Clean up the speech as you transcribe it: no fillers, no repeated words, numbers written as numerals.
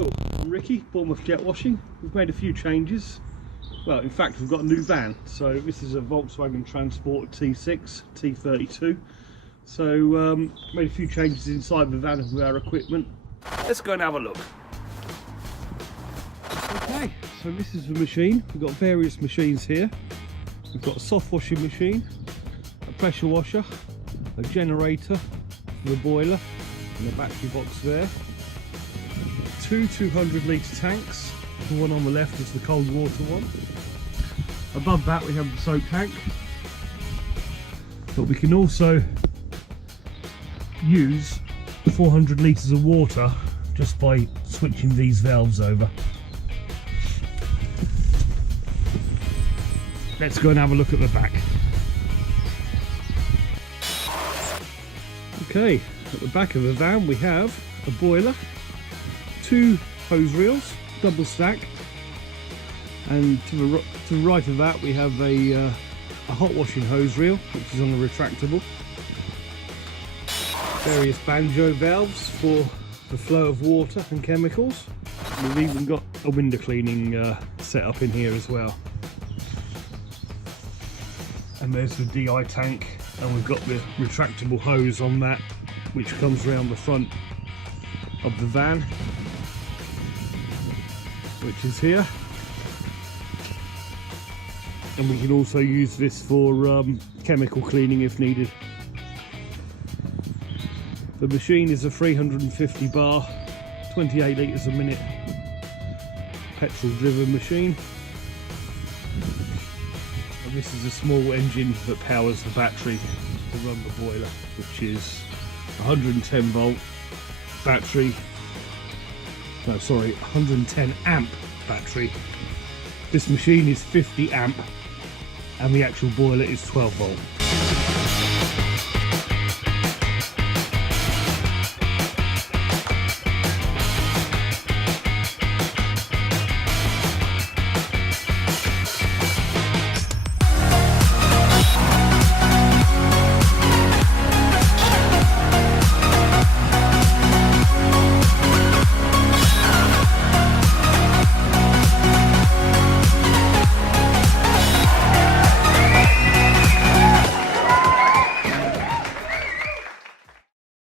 Hello, I'm Ricky, Bournemouth Jet Washing. We've made a few changes. Well, in fact, we've got a new van. So this is a Volkswagen Transporter T6, T32. So made a few changes inside the van with our equipment. Let's go and have a look. Okay, so this is the machine. We've got various machines here. We've got a soft washing machine, a pressure washer, a generator, the boiler, and a battery box there. Two 200 litre tanks. The one on the left is the cold water one. Above that we have the soak tank. But we can also use 400 litres of water just by switching these valves over. Let's go and have a look at the back. Okay, at the back of the van we have a boiler, two hose reels, double stack, and to the right of that we have a hot washing hose reel, which is on the retractable. Various banjo valves for the flow of water and chemicals. We've even got a window cleaning set up in here as well. And there's the DI tank, and we've got the retractable hose on that, which comes around the front of the van, which is here. And we can also use this for chemical cleaning if needed. The machine is a 350 bar, 28 litres a minute petrol driven machine. And this is a small engine that powers the battery to run the boiler, which is 110 volt battery. No, sorry, 110 amp battery. This machine is 50 amp and the actual boiler is 12 volt.